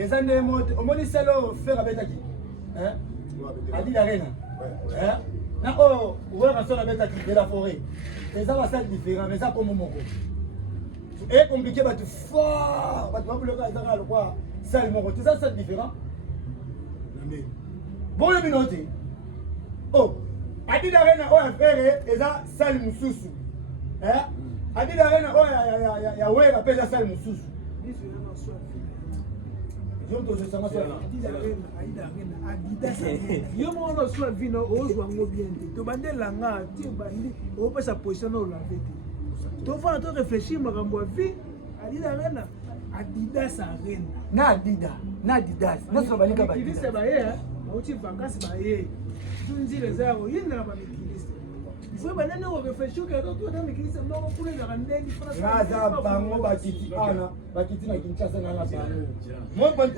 eza nde moto omoni selo fer abetaki adi la reine na oyo oyoka so nabetaki de la forêt eza basali différent mais eza komo moko ecompliqué bato fort bato babuloka ezaka lokwa sali moko te eza sali différent boyo bino te o adi la reine oyo afere eza sali mosusu adi la reine oyo ya wera mpe eza sali mosusu yo mona soit vino ozwa ngo bien te to bandela nga ti bandi opesa position na la vete to fa to réfléchir makambo vie adida rena Adidas arena na Adidas na so balika ba Adidas ba ye oti vacances ba ye tunzi les zero yinda ba mikiliste faut banana o réfléchir que to dans mikiliste no pour les randeli raza bango bakiti ana bakiti na Kinshasa na la bango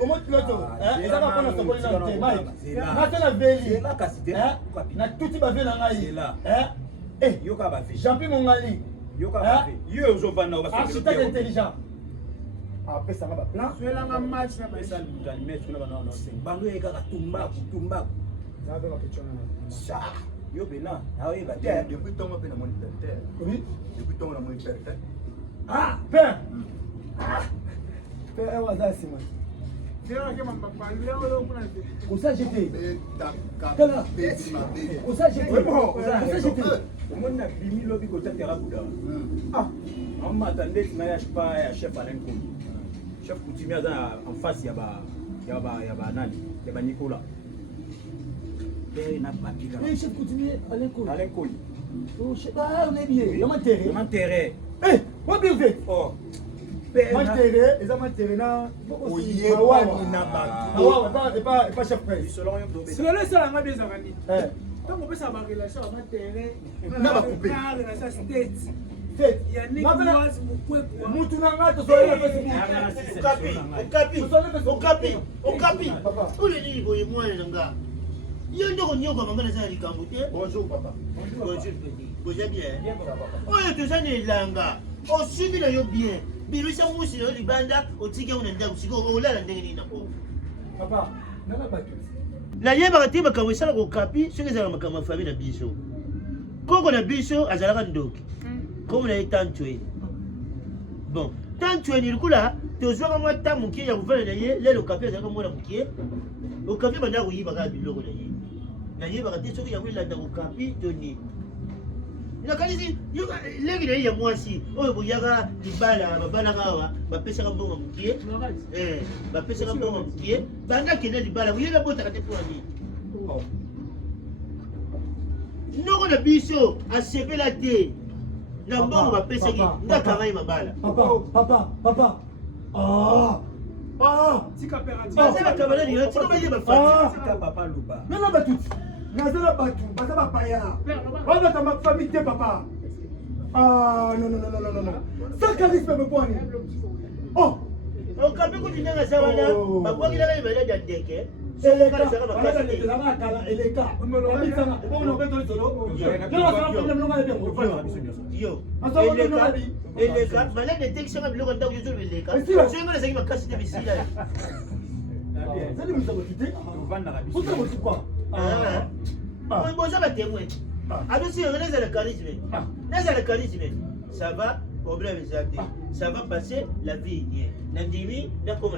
mo piloto eza ba kona sokoli na tema na tena veli na tuti ba vela ngai yoka ba fi champion mongali yoka ba fi yo ozovanda o ba architecte intelligent après ça va plan cela nga match na ba ça le mettre na bana non bango eka ka tumba ça va question na ça yo bena awe ba depuis ton pe na moniteur oui depuis ton na moniteur père père waza sima Tera ke mamba balio lo kuna te kosa jeté kala kosa jeté kosa jeté omoni na bimi lobi ko tatera buda amma tande na ya pas ya chef Alain Kouli chef coutumier en face ya ba nani ya ba Nicolas na papika chef coutumier Alain Kouli oh je sais pas on est bien mantere moi bien fait oh mantere eza mantere na oye wani na ba pas chef presse selon yo dobe selon ça nga bien zakani tango pesa ba relation ba terrain na ba couper na sa state fait yannick was mukwepo mutu na ngato so na Facebook okapi ule nini boye mwana nga yo ndoko nyoko mangana za likambo te bonjour papa bonjour boja bien oyo tozana elanga osubi na yo bien bilusa musi yo libanda otike una ndako siko olala ndenge nini na ko papa nana batu la yeba te makambo esala kokapi soki ezala makambo ya famille na biso koko na biso azalaka ndoki comme na ye tantwe bon tantwe ni likula tozwaka mwa ta mokie ya kovanda na ye lelo kapi azalaka mwana mokie okapi banda koyiba kaka biloko na ye nayebaka te soki yango elanda kokapi to nini nakanisi leki na ye ya mwasi oyo boyaka libala babalaka awa bapesaka mbongo mokie bapesaka mbongo mokie banda kende libala boyeba botaka te mpona nini noko na biso asepela te na mbongo bapesaki ndakanga ye mabala papa tika perati bazala kabana nina tika baye bafati tika papa luba nana batuti nazala batu baza bapaya bazaka mafamille te papa non ça charisme me poni okapi kutinanga sa wana bakwakilaka libala ya ndeke eleka malade etekisanga biloko ndako yozo eleka soyenga nazangi makasi te bisila boza batémoin adosi yango nazala charisme ça va problème eza te ça va passer la vie bien nandimi nakoma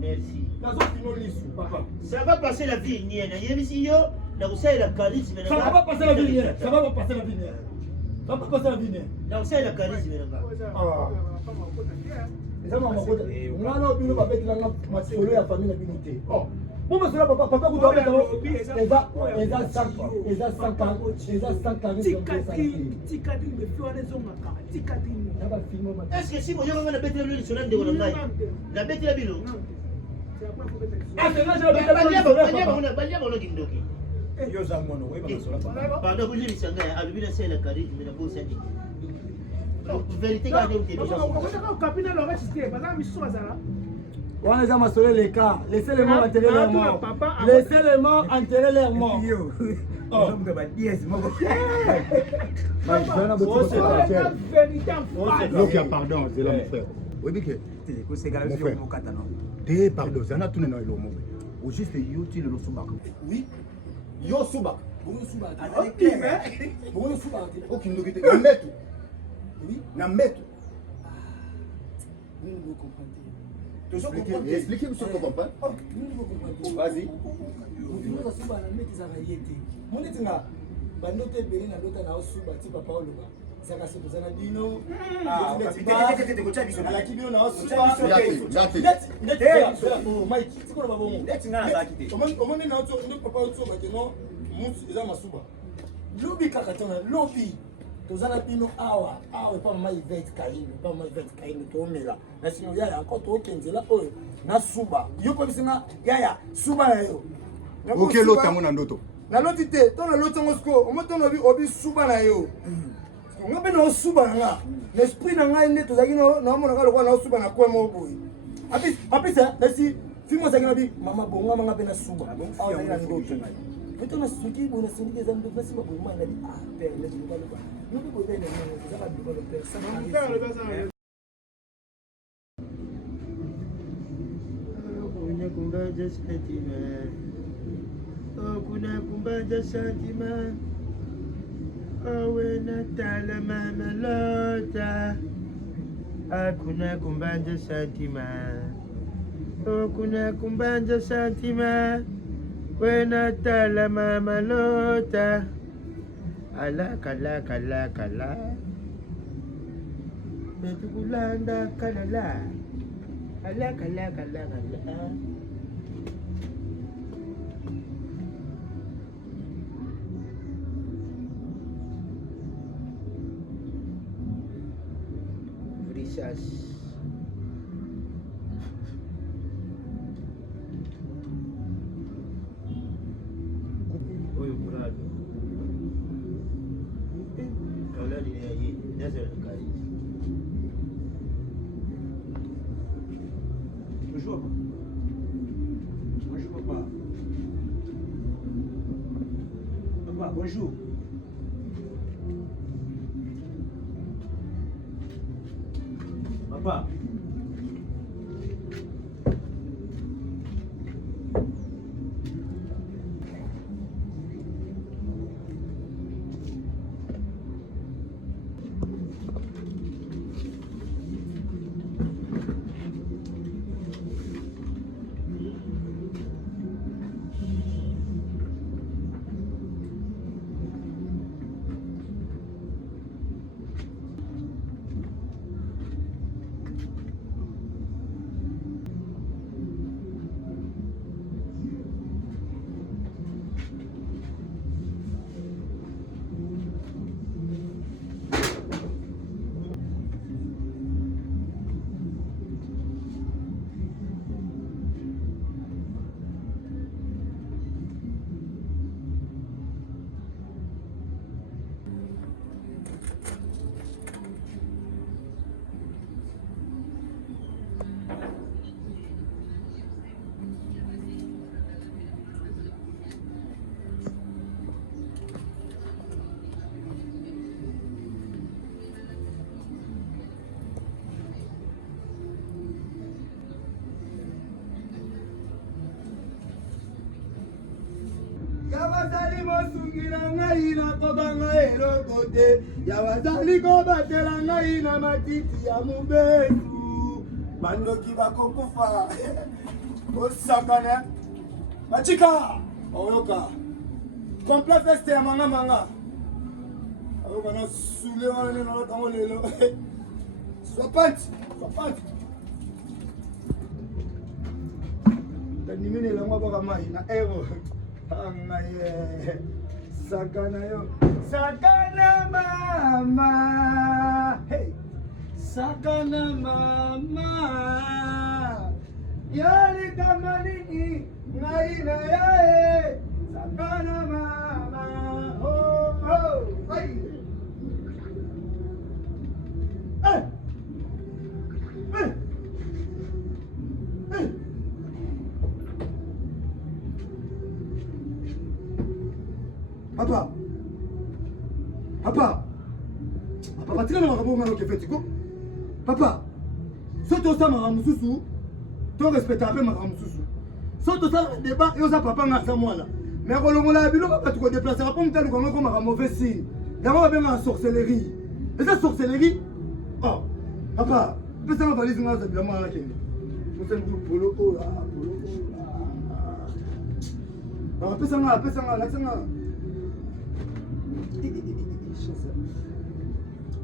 merci ça va passer la vie bien nayebisi yo nakosalela charisme ça va pas passer la vie bien ça va pas passer la vie bien ça va pas passer la vie bien nakosalela charisme nanga eza mamakota ngana obino babetelanga masolo ya famille na bino te pour me cela papa kutu abeta eza 140 tikati mefiwa nezongaka tikati est ce que si boyokanga nabetela bino lisolo ndeko na ngai nabetela bino balia bango kindoki yo za mono weba masola papa bando bulibisa ngai alobi nasala charisme na bosani vérité kaka nde kapina loka système bazala miso bazala wana eza masolo eleka laissez les morts enterrer leurs morts laissez les morts enterrer leurs morts ozomuka badiese moko Lokia, pardon, c'est là mon frère. Oui, Biké. kosekala Mon frère. mokata no Te pardon, c'est un tout non ilo mo. Au juste yo ti le subaka. Oui. Yo subaka. Bongo suba. Ok, Bongo suba. Aucune ndokite. Na metu. Oui. Na metu. Nous ne comprenons Expliquez monsieur qu'on comprend. Nous ne comprenons Vas-y. Nous avons suba na meti za yete. Mon etinga bandote beli na lota na suba ti papa oloba. Saka se tozana dino. La kibino na suba. Mike, tu connais pas bon. Omoni na oto ndo papa oto ba keno mutu eza masuba. Lobi kaka tona lobi. Tozana bino awa pa mama Yvette Kaino to mela. Na sino yaya encore to kenzela oyo na suba. Yo ko bisinga yaya suba na yo. OK lota mona ndoto. Na loti te, to na loti ngo sko, omoto no bi obi suba na yo. Ngabe na suba nga. L'esprit na ngai ne tozaki na mona ka lokwa na suba na kwa mo boy. Apis na si fimo zaki na bi mama bonga manga be na suba. Awa na ndoto na. Eto na suki bona sindike za ndoto basi mabonga na bi père le ndoto ba. Nubi ko bene na za ka ndoto le père. Ça kumbaja santima, kuna kumbaja santima, awe natala mama lota, kuna kumbaja santima, kuna kumbaja santima, we natala mama lota, kala, betukulanda kalala. Kala. Brisas. Oi, brado. Kala ni aí, nessa cara. Bonjour papa. Papa, bonjour. Papa. Yawazali mosungira ngai na kobanga eloko te. Yawazali kobatela ngai na matiti ya mubesu. Bandoki bakokufa. Osakane. Bachika. Oyoka. Complete feste ya manga. Oyoka na sule wana na lotango lelo. Swapant. Tanimene langwa baka mai na ero. Angaye sakana yo sakana mama hey sakana mama yali kama nini ngai na yae sakana mama oh hey Papa, Papa, tu n'as pas fait papa, si tu as un moussou, tu respectes un peu ma moussou. Si tu as un débat, il y a papa dans moi là. Mais quand on a vu, tu te déplaces, tu as comme un mauvais signe. Il y a une sorcellerie. Et cette sorcellerie, oh, papa, tu peux valise dans la main là. Tu sais, polo,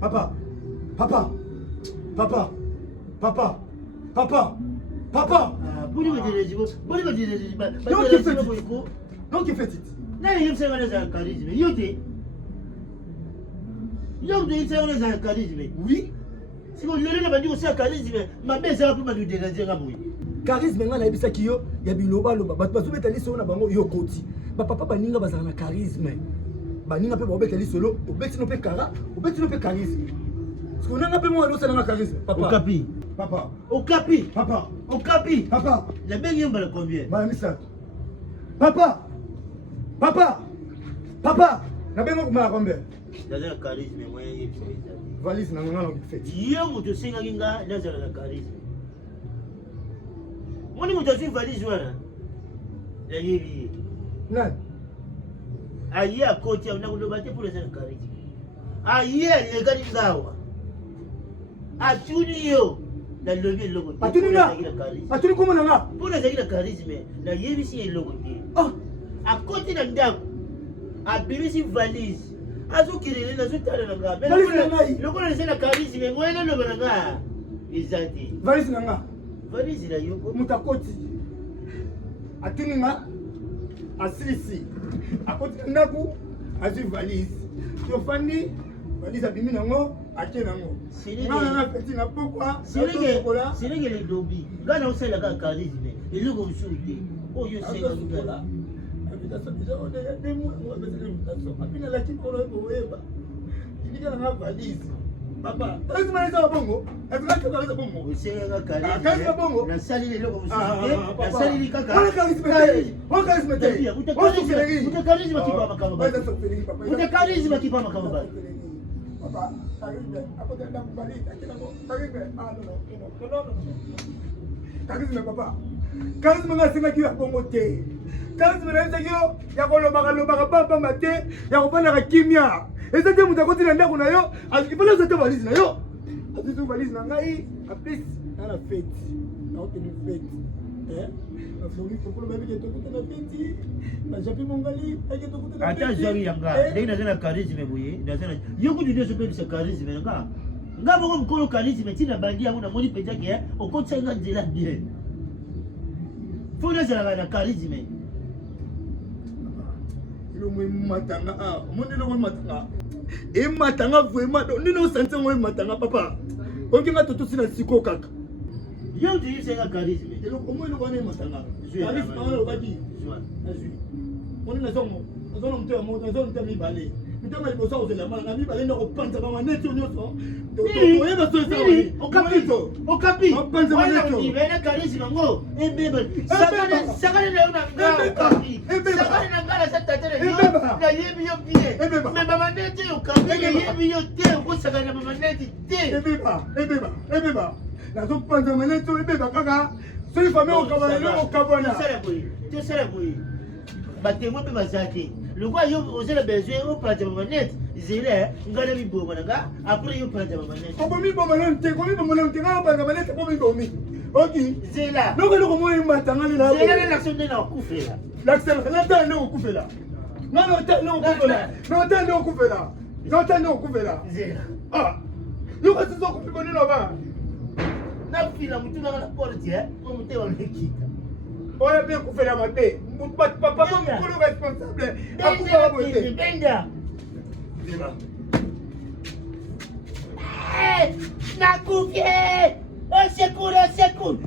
papa, papa, papa, papa, papa, papa. Non, qui fait it? Non, il y a un charisme. Un charisme. Oui. Si vous voulez, on va dire aussi un charisme. Ma mère, ça va pas nous déranger. Charisme, il y a qui y a biloba loba. Parce que tu as dit sur la bango yo koti. Papa baninga bazana charisme. Baninga pe ba beteli solo, obeti no pe kara, obeti no pe charisme. Parce qu'on a un peu moins de charisme. Papa. Au capi. Papa. Au capi. Papa. Au capi. Papa. La belle y'a mal combien? Madame Issa. Papa. Papa. Papa. La belle y'a combien? Dans un charisme, moi, il y a valise n'a rien fait. Dieu m'a dit que c'est un charisme. Moi, je me suis valise. La yévi. Non. Aïe, à côté, on a le bâti pour les charisme. Aïe, les gars, ils ont. A tout yo la levé le logo. A tout là. A tout comment là? Pour les charisme, la yévi si le logo. Ah, à côté de ndam. A bébé si valise. Azo kirele na zo tala nga. Valise le logo na la charisme, moi na logo nga. Izati. valise nga. Valise la yoko. Mutakoti. A tout nga. A sisi. A côté ndaku, a ju valise. Yo fandi valise a bimi nango. C'est les dobi. Gana aussi la charisme. Et le gros souté. Oh, je sais que là. Papa, est-ce que tu bongo? Est-ce que tu as bongo? C'est un charisme. La salle est là comme ça. La salle est caca. On charisme. On charisme. On charisme qui va m'accommoder. On charisme qui va m'accommoder. Papa, charisme papa. Charisme nga singa ki ya bongo te. Charisme na yesa yo ya koloba papa mate ya kopana ka kimia. Eza te muta koti na ndako na yo, azikipala zote valise na yo. Azizo valise na ngai, a plus na la fête. Na oteni fête. Na flori pour le bébé to kota na fête. Na japi mongali, ake to kota na fête. Ata jari yanga, dei na zana charisme boye, na zana. Yoko di deso pe sa charisme nga. Nga bongo mkolo charisme tina bandia una moni peja ke, okotsa nga nzela bien. Fona zala na charisme. Ilo mwe matanga ah, moni lo mwe matanga. E matanga vraiment, nino sanse mwe matanga papa. Onki nga toto sina siko kaka. Yo di yise nga charisme. Ilo mwe lo kone matanga. Charisme ono baki. Azui. Moni na zongo. Nazono mtu ya moto, nazono mtu ya mibale. Mtama libosa ozela mala, na mibale ndo kopanta ba maneto nyoso. Oyeba so sawi. Okapi. Opanta ba neto. Ibena charisme ngo. Ebeba. Sakane na una nga okapi. Sakane na ngala sa tatere yo. Na yebi yo bien. Me mama nete yo okapi. Yebi yo te ko sakane na mama nete te. Ebeba. Nazo panta maneto ebeba kaka. Soli famille okabana no okabana. Tu sais la bouille. Batemo pe bazaki. Le quoi yo osé le besoin au plat de manette. Zile ngala mi bo mananga après yo plat de manette. Ko mi bo manette, ko mi bo manette ngala plat de manette ko mi bo mi. OK. Zela. No ko mo matanga na. Zela la sonde na kufela. L'accent la ta no kufela. Ngalo ta no kufela. No ta no kufela. No ta no kufela. Zela. Ah. Yo ko tso ko bo ni no ba. Na fila mutu na la porte ko mute wa mekika. Oya bien kufela mabe. Papa mkulu responsable. Akufa bote. Benga. Dima. Nakufie. Secours.